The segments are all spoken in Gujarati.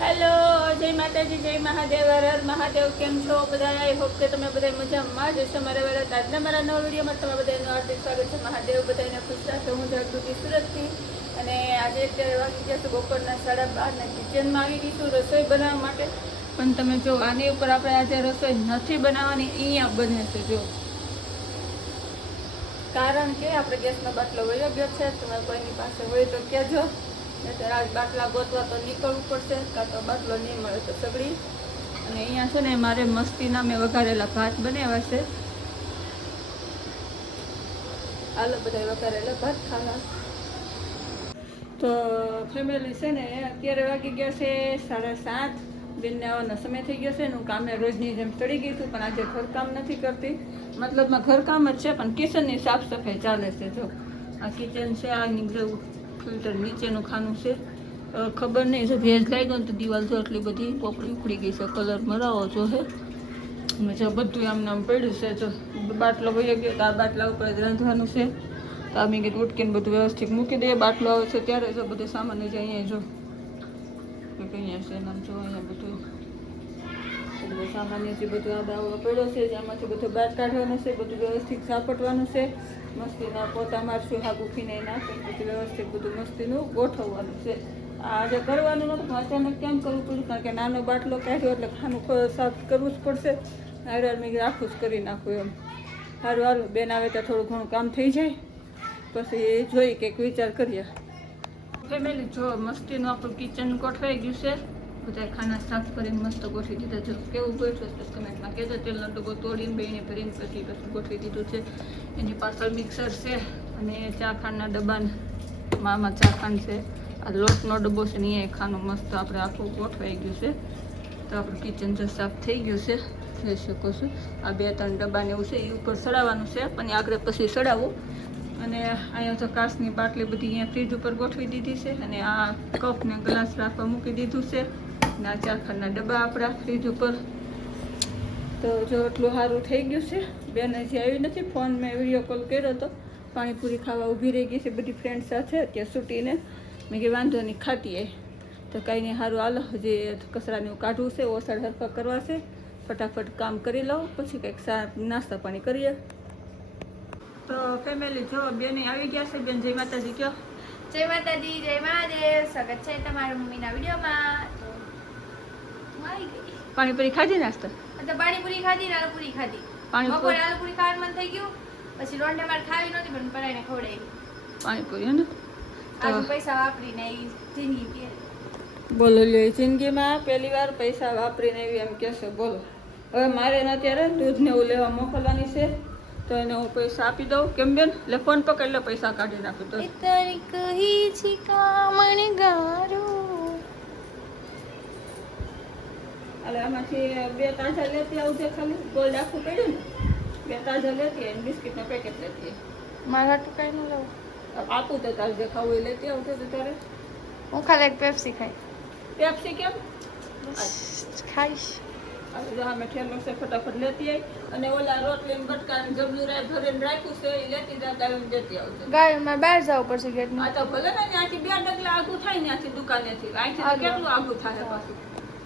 હેલો, જય માતાજી, જય મહાદેવ, હર હર મહાદેવ. કેમ છો બધા? આઈ હોપ કે તમે બધા મજામાં જ હશો. મારા વેલા આજના મારા નવા વિડીયોમાં તમારા બધાનું હાર્દિક સ્વાગત છે. મહાદેવ બધાને ખુશ રાખે. હું જાગૃતિ સુરતથી અને આજે અત્યારે વાગી ગયા છે બપોરના 12:30 કિચનમાં આવી ગઈ છું રસોઈ બનાવવા માટે. પણ તમે જો આની ઉપર આપણે આજે રસોઈ નથી બનાવવાની, અહીંયા બને છે. જો કારણ કે આપણે ગેસનો બાટલો વયો ગયો છે. તમે કોઈની પાસે હોય તો કહેજો, નહીંતર આજ બાટલા ગોતવા તો નીકળવું પડશે, કાં તો બાટલો નહીં મળે તો સગડી. અને અહીંયા છે ને મારે મસ્તીના મેં વઘારેલા ભાત બનાવ્યા છે. હાલો બધા વઘારેલા ભાત ખાવા. તો ફેમિલી છે ને અત્યારે વાગી ગયા છે 7:30. બેનને આવવાનો સમય થઈ ગયો છે. હું કામે રોજની જેમ ચડી ગઈ છું, પણ આજે ઘરકામ નથી કરતી. મતલબમાં ઘરકામ જ છે, પણ કિચનની સાફ સફાઈ ચાલે છે. જો આ કિચન છે, આ જેવું ફિલ્ટર નીચેનું ખાનું છે. ખબર નહીં છે ભેજ લાગ્યો ને તો દિવાલ જો એટલી બધી પોપડી ઉખડી ગઈ છે. કલર મરાવો જો છે. અને જો બધું આમને આમ પડ્યું છે. જો બાટલો વહી ગયો તો આ બાટલા ઉપર જ રાંધવાનું છે. તો આ મેં કીધું ઉટકીને બધું વ્યવસ્થિત મૂકી દઈએ. બાટલો આવે છે ત્યારે જો બધું સામાન છે. અહીંયા જો અહીંયા છે નામ જો અહીંયા બધું સામાન્ય છે. બધું આ દાવો પડ્યો છે, જેમાંથી બધું બહાર કાઢવાનું છે. બધું વ્યવસ્થિત સાપટવાનું છે. મસ્તીના પોતા મારશું, હાગું ફીને નાખે બધું વ્યવસ્થિત બધું મસ્તીનું ગોઠવવાનું છે. આજે કરવાનું નતું, અચાનક કેમ કરવું પડ્યું? કારણ કે નાનો બાટલો કાઢ્યો એટલે ખાનું સાફ કરવું જ પડશે. હાર મેં આખું જ કરી નાખું એમ. સારું હારું, બેન આવે તો થોડું ઘણું કામ થઈ જાય, પછી એ જોઈ કંઈક વિચાર કરીએ. ફેમિલી જો મસ્તીનું આપણું કિચન ગોઠવાઈ ગયું છે. બધા ખાના સાફ કરીને મસ્ત ગોઠવી દીધા. જો કેવું ગોઠવું છે કમેન્ટમાં કહેજો. તેલનો ડબ્બો તોડીને બેને ભરીને પછી ગોઠવી દીધું છે. એની પાછળ મિક્સર છે અને ચા ખાંડના ડબ્બામાં આમાં ચા ખાંડ છે. આ લોટનો ડબ્બો છે ને એ ખાનું મસ્ત આપણે આખું ગોઠવાઈ ગયું છે. તો આપણું કિચન જો સાફ થઈ ગયું છે, જોઈ શકો છો. આ 2-3 ડબ્બાને એવું છે એ ઉપર સડાવવાનું છે, પણ આગળ પછી સડાવું. અને અહીંયા તો કાચની બાટલી બધી અહીંયા ફ્રીજ ઉપર ગોઠવી દીધી છે. અને આ કપ ને ગ્લાસ રાખવા મૂકી દીધું છે. અને આ ચાખરના ડબ્બા આપણા ફ્રીજ ઉપર. તો જો એટલું સારું થઈ ગયું છે. બેન હજી આવી નથી. ફોન મેં વિડીયો કોલ કર્યો હતો. પાણીપુરી ખાવા ઊભી રહી ગઈ છે બધી ફ્રેન્ડ સાથે ત્યાં છૂટીને. મેં કે વાંધો નહીં ખાતી એ તો કંઈ નહીં. સારું હાલો, હજી કચરાને કાઢવું છે, ઓસડ હરફા કરવા છે. ફટાફટ કામ કરી લઉં, પછી કંઈક નાસ્તા પાણી કરીએ. તો ફેમિલી જો બેન આવી ગયા છે. બેન જય માતાજી કયો. જય માતાજી, જય મહાદેવ. સ્વાગત છે તમારા મમ્મીના વિડીયોમાં. પાણીપુરી ખાધી નાસ્તા? તો પાણીપુરી ખાધી ને આલુપુરી ખાધી. બપોરે આલુપુરી ખાવાનું મન થઈ ગયું, પછી રોંઢે મારે ખાવી નહોતી પણ પરાઈને ખવડાવી પાણીપુરી. હે ને આજુ પૈસા વાપરીને એવી જિંદગી કે બોલો લે. જિંદગીમાં પહેલી વાર પૈસા વાપરીને એવી એમ કહેશે. બોલો હવે મારે અત્યારે દૂધ ને એવું લેવા મોકલવાની છે, તો એને હું પૈસા આપી દઉં. કેમ બેન? લે ફોન પકડ, લે પૈસા કાઢી નાખું. તો એટલે આમાંથી 2 તાજા લેતી આવજે. ખાલી ગોલ્ડ આખું પડ્યું ને 2 તાજા લેતી અને બિસ્કિટના પેકેટ લેતી. મારા હાટું કઈ ન લઉં. આપું તો તારે જે ખાવું એ લેતી આવજો. તો તારે હું ખાલી એક પેપ્સી ખાઈ. પેપ્સી કેમ ખાઈશ? અમે ઠેલો છે, ફટાફટ લેતી આવી. અને ઓલા રોટલી બટકા જબલું ભરીને રાખ્યું છે એ લેતી જાત આવીને દેતી આવજો. ગાડી માં બહાર જવું પડશે ગેટમાં. આ તો ભલે ને ત્યાંથી 2 ડગલા આગું થાય ને ત્યાંથી દુકાનેથી. અહીંથી કેટલું આગું થાય પાછું.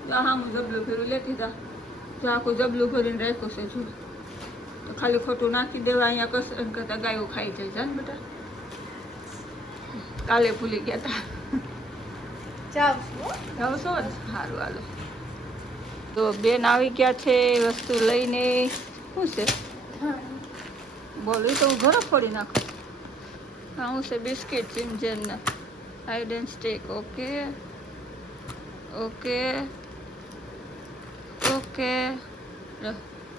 હા હું જબલું ભર્યું લેતી જા. તો આખું જબલું ભરીને રાખ્યું છે. જો તો ખાલી ખોટું નાખી દેવા. અહીંયા કસરત કરતા ગાયો ખાઈ જાય. જાન બેટા, કાલે ભૂલી ગયા હતા. જાવ છો? સારું હાલો. તો બેન આવી ગયા છે વસ્તુ લઈને. શું છે બોલું તો હું ઘરે ફોડી નાખું. હા હું છે બિસ્કિટ ચિમચેમના hide and stack. Okay okay okay.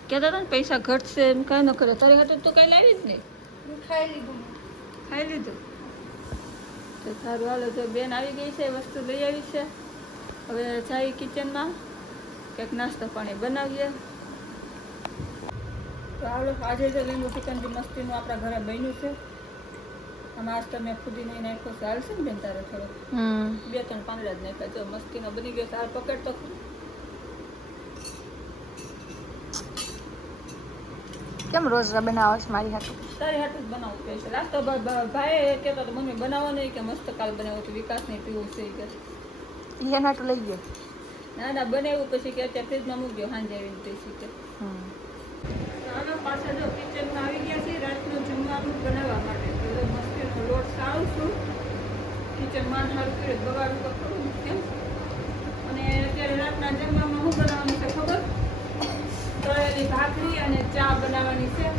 કહેતા હતા ને પૈસા ઘટશે એમ કાંઈ ન કરે. તારી હાટે તો કાંઈ લાવી જ નહીં. ખાઈ લીધું. ખાઈ લીધું તો સારું હાલો. જો બેન આવી ગઈ છે, વસ્તુ લઈ આવી છે. હવે જાય કિચનમાં, કંઈક નાસ્તો પાણી બનાવીએ. તો હાલો આજે જો લીંબુ ચિકન જે મસ્તીનું આપણા ઘરે બન્યું છે. આમાં આજ તો મેં ફૂદી નહીં નાખ્યો છે. હાલશે ને બેન તારે થોડો? 2-3 પાંદડા જ નાખ્યા. જો મસ્તીનો બની ગયો. સાર પકડ તો કેમ રોજ બનાવો છો મારી હાટું? તારી હાટું જ બનાવવું પડે. લાસ્ટ તો ભાઈ કહેતો મમ્મી બનાવો નહીં કે મસ્ત કાલ બનાવું છું. વિકાસ નહીં પીવું છે કે એના હાટું લઈ ગયો. ના ના બનાવ્યું પછી કે અત્યારે ફ્રીજમાં મૂકજો સાંજે આવીને પીસી કે ચાલો પાછા જો કિચનમાં આવી ગયા છે રાતનું જમવાનું બનાવવા માટે તો મસ્તીનો લોટ સારું છું કિચનમાં સારું કરે બગાડું તો ખરું કેમ અને અત્યારે રાતના જમવામાં શું બનાવવાનું છે ખબર તળેલી ભાખરી અને ચા બનાવવાની છે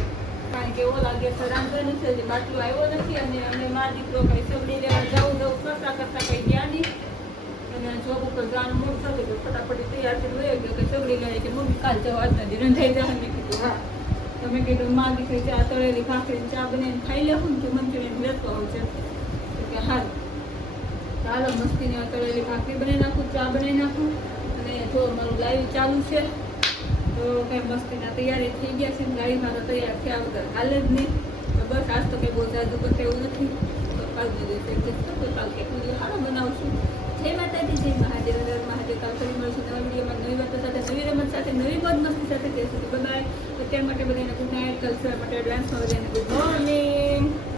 કારણ કે ઓલા ગેસ રાંધવાનું છે જે બાટલો આવ્યો નથી અને મારા દીકરો કઈ સબડી લેવા જવું કરતા કઈ ગયા નહીં અને જોબ ઉપર જવાનું મોડું થતું હતું ફટાફટ તૈયાર થઈ ગયો કે સબડી લઈ કે મમ્મી કાલ જવા આજના દી રંધાઈ જવા મેં કીધું હા તો મેં કીધું મા દીકરી ચા તળેલી ભાખરી ચા બનાવીને ખાઈ લેવું ને કે મંચુરિયન લેતો આવશે કે હાલ ચાલો મસ્તીની તળેલી ભાખરી બનાવી નાખું ચા બનાવી નાખું અને જો મારું લાઈવ ચાલુ છે તો કંઈ મસ્તીના તૈયારી થઈ ગયા છે ને ગાડી મારો તૈયાર થયા વગર હાલે જ નહીં તો બસ આજ તો કંઈ બહુ જાજુ કરતા એવું નથી તો કાલ દિવસે એડજસ્ટ કરતો કાલ કે વિડીયો સારો બનાવશું જય માતાજી જય મહાદેવ મહાદેવ કાલ ફરી મળશું નવા વિડીયોમાં નવી વાતો સાથે નવી રમત સાથે નવી મોજ મસ્તી સાથે ત્યાં સુધી બધાય અત્યાર માટે બધાને ગુડ નાઇટ કાલ સવાર માટે એડવાન્સમાં બધાને ગુડ મોર્નિંગ